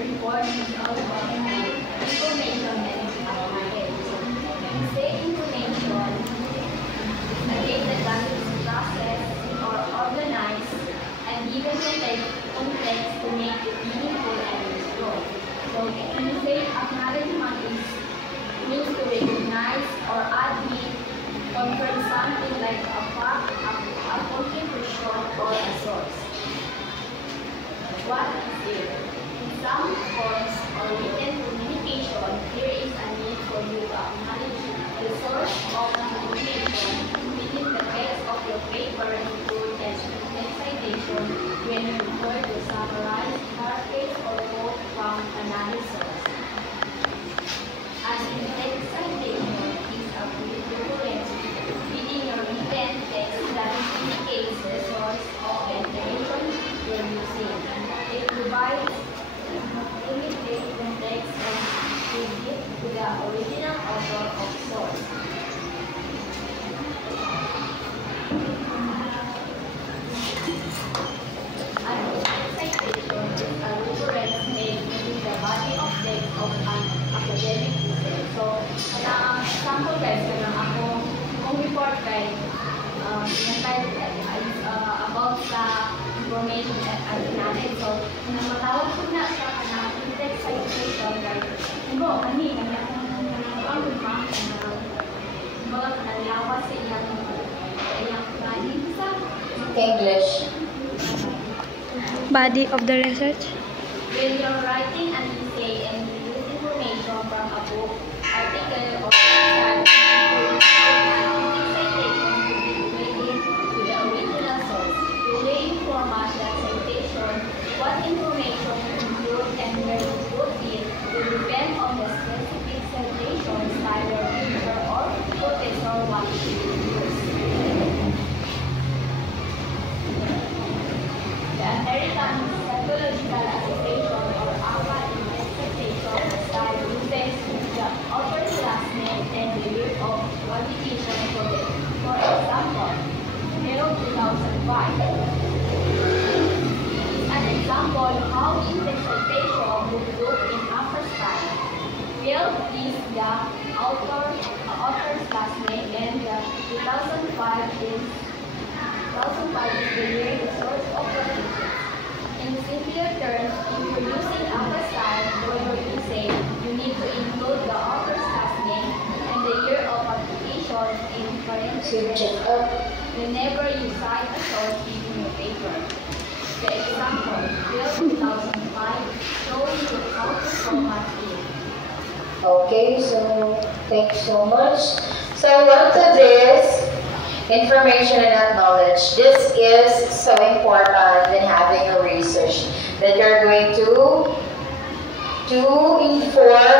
report is all about information and acknowledge. When we say information, it's a data that is processed or organized and given context to make it meaningful and useful. So when we say acknowledgement means to recognize or admit, confirm something like a fact, a contribution, or a source. What is it? In some forms or written communication, there is a need for you to acknowledge the source of the information within the text of your paper, include and citation when you refer to summarize, paraphrase, or quote from another source. As in text citation is a reference within your written text that indicates the source of the information you're using. It provides immediate context and credit to the original author of source. An citation is a reference made within the body of text of an academic essay. So, ang example guys, kanang akong report kay about sa information at acknowledge. So, nang matawag ko na sa kanang text citation guys, hindi, kanya ang mga kanalawas sa iyang body sa English. Body of the research. when you're writing an essay and you use information from a book, article, or website, citation to be related to the original source. The way you format that citation, what information you include, and where you put it will depend on the specific citation style or teacher or professor wants you to use. The American Psychological Association or APA interpretation style uses the author's last name and the year of publication for example, May 2005. An example how is the citation would look in APA style. Will is the author's last name and the 2005 is the year the source of publication. In simpler terms, if you're using APA style for your essay, you need to include the author's last name and the year of publication in parentheses whenever you cite a source in your paper. The example, Will 2005, showing you how to format it. Okay, so thanks so much. So on to this information and knowledge. This is so important in having a research that you're going to inform